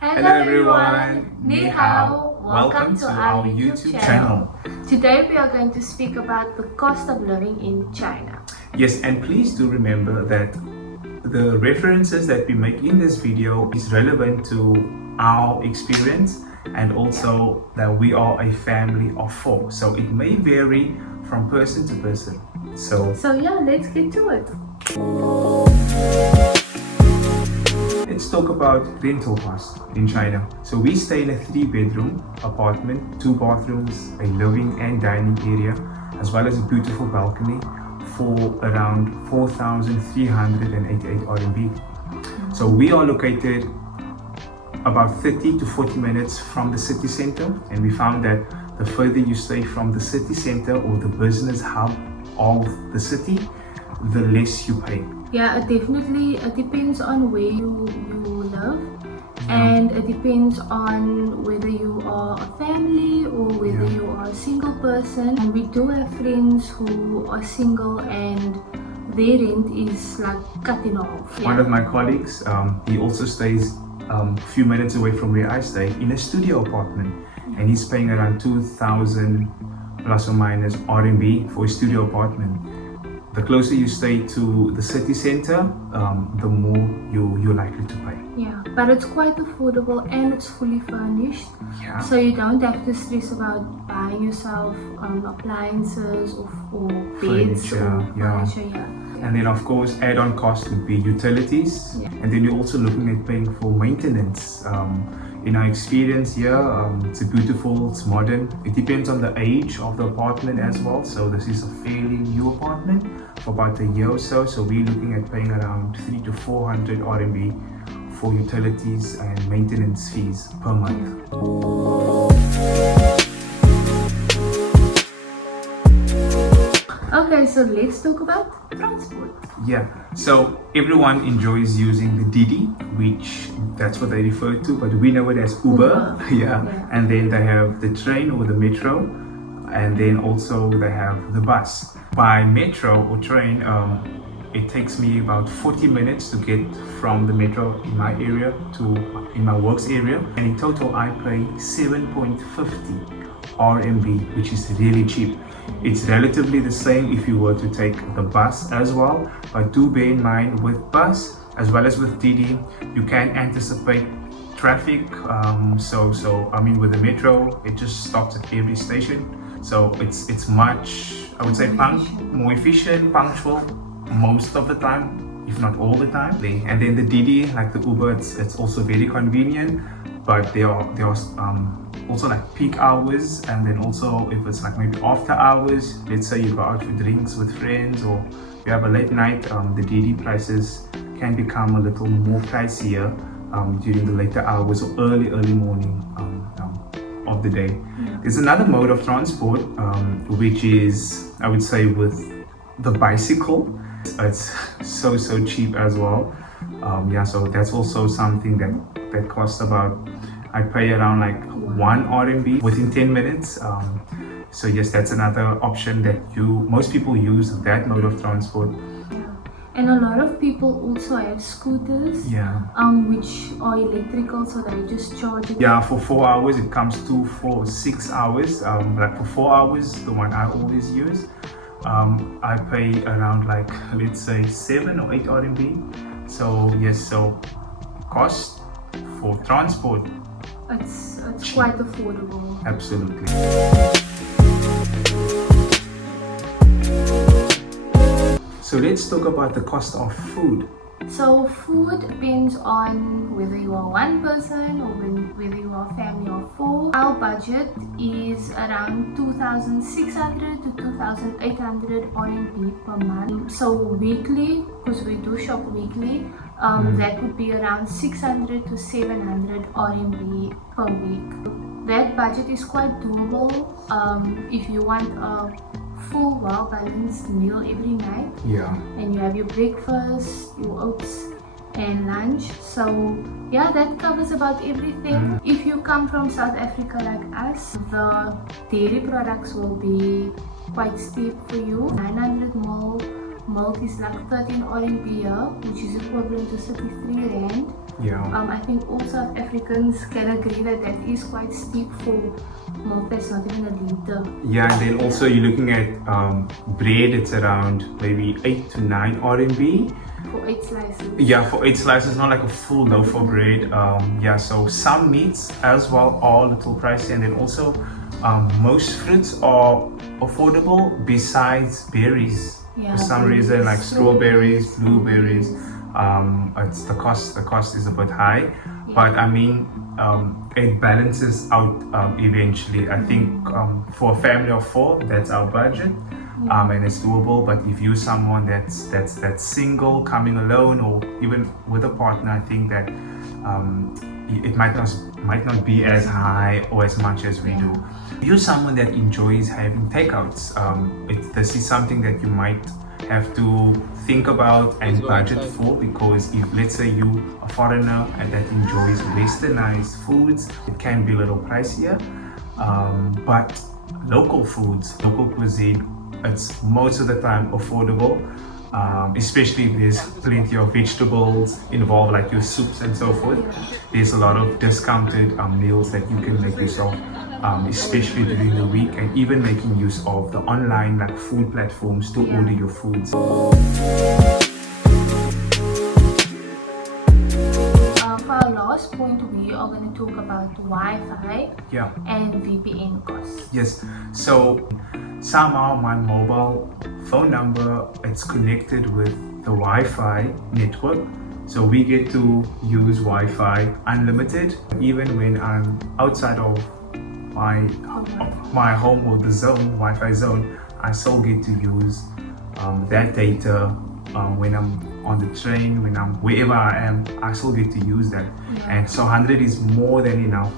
Hello everyone, Ni hao. Welcome to our YouTube channel. Today we are going to speak about the cost of living in China. Yes, and please do remember that the references that we make in this video is relevant to our experience, and also that we are a family of 4. So it may vary from person to person. So yeah, let's get to it. Let's talk about rental costs in China. So we stay in a 3-bedroom apartment, 2 bathrooms, a living and dining area, as well as a beautiful balcony for around 4,388 RMB. So we are located about 30 to 40 minutes from the city center, and we found that the further you stay from the city center or the business hub of the city, the less you pay. Yeah, it depends on where you live, and it depends on whether you are a family or whether you are a single person. And we do have friends who are single and their rent is like cut in half. One of my colleagues, he also stays a few minutes away from where I stay in a studio apartment, and he's paying around 2,000 plus or minus RMB for a studio apartment. The closer you stay to the city center, the more you're likely to pay. Yeah, but it's quite affordable and it's fully furnished. Yeah. So you don't have to stress about buying yourself appliances or beds or furniture. Yeah. And then of course add-on cost would be utilities. Yeah. And then you're also looking at paying for maintenance. In our experience here, it's beautiful, it's modern. It depends on the age of the apartment as well. So this is a fairly new apartment for about a year or so. So we're looking at paying around 300 to 400 RMB for utilities and maintenance fees per month. Okay, so let's talk about transport. Yeah, so everyone enjoys using the Didi, which that's what they refer to, but we know it as Uber. Yeah. And then they have the train or the metro, and then also they have the bus. By metro or train, it takes me about 40 minutes to get from the metro in my area to in my works area, and in total I pay 7.50 RMB, which is really cheap. It's relatively the same if you were to take the bus as well, but do bear in mind with bus as well as with Didi, you can anticipate traffic. So I mean, with the metro, it just stops at every station, so it's much, I would say, more efficient, punctual most of the time, if not all the time. And then the Didi, like the Uber, it's also very convenient, but there are also like peak hours, and then also if it's like maybe after hours, let's say you go out for drinks with friends or you have a late night, the Didi prices can become a little more pricier during the later hours or early morning of the day. There's another mode of transport, which is, I would say, with the bicycle. It's so cheap as well. So that's also something that costs about, I pay around like 1 RMB within 10 minutes. So yes, that's another option that most people use, that mode of transport. And a lot of people also have scooters, which are electrical, so they just charge it. Yeah, for 4 hours it comes to for 6 hours. Like for 4 hours, the one I always use, I pay around like, let's say 7 or 8 RMB. So yes, so cost for transport, it's quite affordable. Absolutely. So let's talk about the cost of food. So food depends on whether you are one person or whether you are a family of 4. Our budget is around 2,600 to 2,800 RMB per month. So weekly, because we do shop weekly, that would be around 600 to 700 RMB per week. That budget is quite doable if you want a full, well-balanced meal every night. And you have your breakfast, your oats and lunch. So yeah, that covers about everything. If you come from South Africa like us, the dairy products will be quite steep for you. 900 ml milk is like 13 RMB, which is equivalent to 33 Rand. Yeah. I think all South Africans can agree that that is quite steep for milk that's not even a liter. Yeah, and then also you're looking at bread. It's around maybe 8 to 9 RMB. For 8 slices. Yeah, for 8 slices, not like a full loaf of bread. Yeah, so some meats as well are a little pricey, and then also most fruits are affordable besides berries. Yeah, For some reason, like strawberries, blueberries, it's the cost is a bit high, but I mean it balances out eventually. I think for a family of 4, that's our budget. And it's doable. But if you're someone that's single, coming alone, or even with a partner, I think that it might not be as high or as much as we do. If you're someone that enjoys having takeouts, this is something that you might have to think about and budget for, because if, let's say, you a foreigner and that enjoys westernized foods, it can be a little pricier. But local foods, local cuisine, it's most of the time affordable, especially if there's plenty of vegetables involved, like your soups and so forth. There's a lot of discounted meals that you can make yourself, especially during the week, and even making use of the online like food platforms to order your foods. For our last point, we are going to talk about Wi-Fi and VPN costs. Yes, so somehow my mobile phone number, it's connected with the Wi-Fi network, so we get to use Wi-Fi unlimited. Even when I'm outside of my home or the zone, Wi-Fi zone, I still get to use that data. When I'm on the train, when I'm wherever I am, I still get to use that. And so 100 is more than enough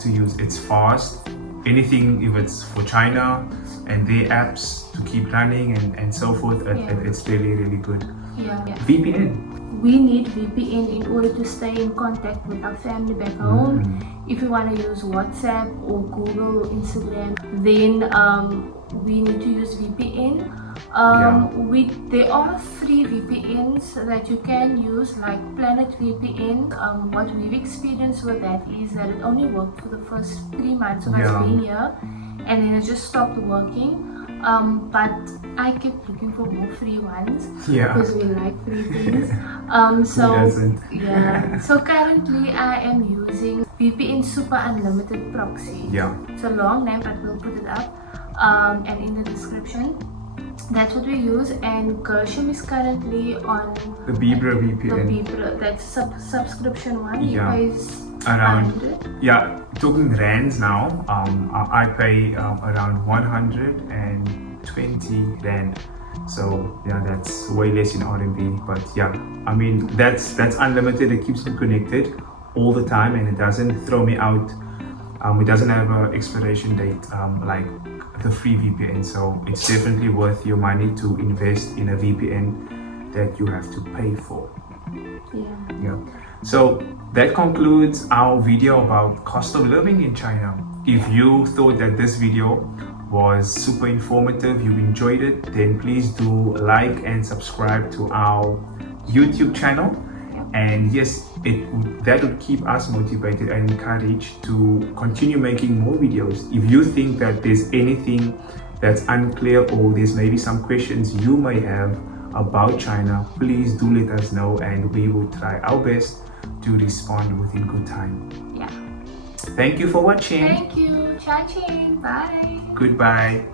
to use. It's fast. Anything, if it's for China and their apps to keep running and so forth, it's really good. VPN. We need VPN in order to stay in contact with our family back home. If you want to use WhatsApp or Google or Instagram, then we need to use VPN. There are free VPNs that you can use, like Planet VPN. What we've experienced with that is that it only worked for the first 3 months of us being here, and then it just stopped working. But I kept looking for more free ones because we like free things. So currently I am using VPN Super Unlimited Proxy. It's a long name, but we'll put it up and in the description. That's what we use, and Gershom is currently on the Bebra VPN. The Bebra, that's subscription one. He pays around 100. Talking rands now. I pay around 120 rand. So that's way less in RMB. But I mean that's unlimited. It keeps me connected all the time, and it doesn't throw me out. It doesn't have an expiration date like the free VPN, so it's definitely worth your money to invest in a VPN that you have to pay for. So that concludes our video about cost of living in China. If you thought that this video was super informative, you enjoyed it, then please do like and subscribe to our YouTube channel. And yes, that would keep us motivated and encouraged to continue making more videos. If you think that there's anything that's unclear, or there's maybe some questions you may have about China, please do let us know, and we will try our best to respond within good time. Yeah. Thank you for watching. Thank you. Cha-ching. Bye. Goodbye.